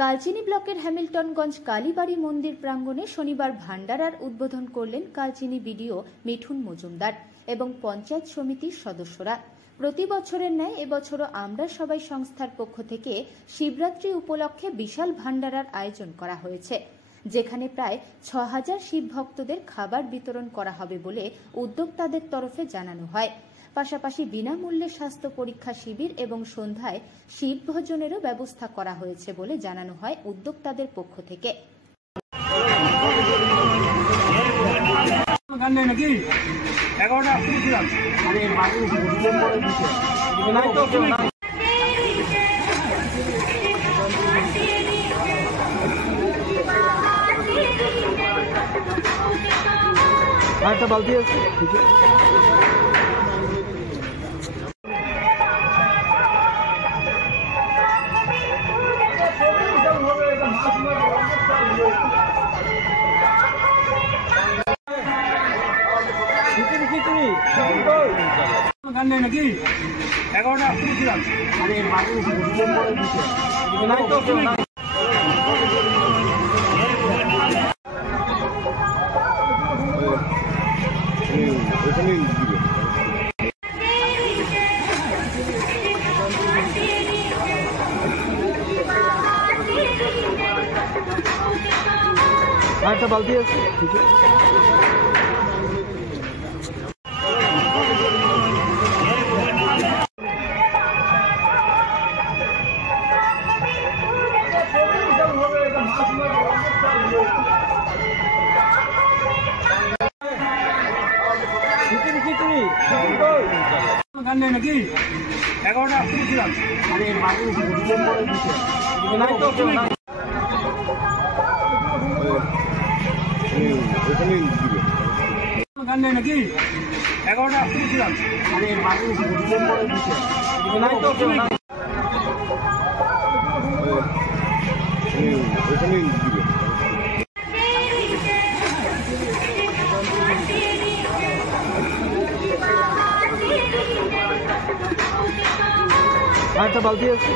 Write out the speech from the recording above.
কালচিনি ব্লকের হ্যামিল্টনগঞ্জ কালীবাড়ি মন্দির প্রাঙ্গণে শনিবার ভান্ডারার উদ্বোধন করলেন কালচিনি বিডিও মিঠুন মজুমদার এবং পঞ্চায়েত সমিতির সদস্যরা। প্রতি বছরের ন্যায় এবছরও আমরা সবাই সংস্থার পক্ষ থেকে শিবরাত্রি উপলক্ষে বিশাল ভান্ডারার আয়োজন করা হয়েছে, যেখানে প্রায় ৬,০০০ শিব ভক্তদের খাবার বিতরণ করা হবে বলে উদ্যোক্তাদের তরফে জানানো হয়। পাশাপাশি বিনামূল্যে স্বাস্থ্য পরীক্ষা শিবির এবং সন্ধ্যায় শিব ভোজনেরও ব্যবস্থা করা হয়েছে বলে জানানো হয় উদ্যোক্তাদের পক্ষ থেকে। একটা বালতি আছে। নাকি 11টা আসছিলাম। আরে মানুষ করে দিচ্ছে নাই তো ওখানে দিবে। একটা বালতি আছে। নাকি 11টা আসছিলাম। আরে মানুষ করে দিচ্ছে নাই তো ওখানে দিবে। নাকি 11টা আসছিলাম। আরে মানুষ করে দিচ্ছে নাই তো ওখানে দিবে। একটা বালতি আছে।